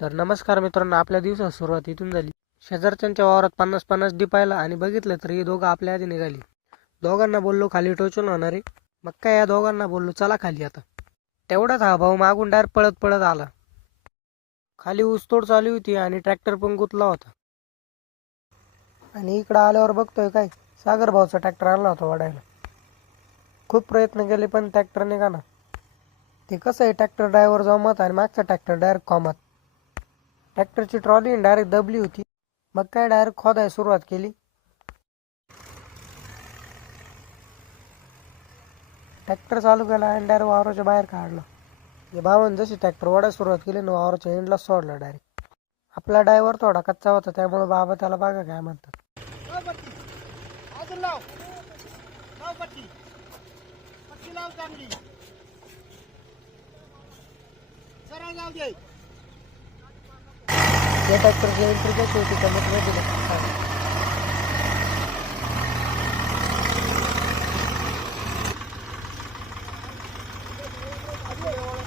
तर नमस्कार मित्रांनो, आपल्या दिवसात सुरुवात इथून झाली. शेजारच्यांच्या वावरात 50-50 पाहिला आणि बघितलं तर ही दोघं आपल्या आधी निघाली. दोघांना बोललो खाली टोचून होणार आहे. मग काय या दोघांना बोललो चला खाली आता. तेवढाच हा भाऊ मागून डायरेक्ट पळत पळत आला. खाली ऊसतोड चालू होती आणि ट्रॅक्टर पण गुतला होता. आणि इकडं आल्यावर बघतोय काय, सागर भाऊचा ट्रॅक्टर आला होता वाढायला. खूप प्रयत्न केले पण ट्रॅक्टर निघाला. ते कसं आहे, ट्रॅक्टर ड्रायव्हर जमत आणि मागचा ट्रॅक्टर डायरेक्ट कॉमात. ट्रॅक्टरची ट्रॉली डायरेक्ट दबली होती. मग काय डायरेक्ट खोदायला सुरुवात केली. ट्रॅक्टर चालू केला आणि डायरेक्ट वावराच्या बाहेर काढला. या भावानं जशी ट्रॅक्टर ओढायला सुरुवात केली ना, वावराच्या एंडला सोडला डायरेक्ट. आपला ड्रायव्हर थोडा कच्चा होता, त्यामुळे बाबा त्याला बघा काय म्हणतात. या ट्रॅक्टरची एंट्री कशी होती, कमेंट मध्ये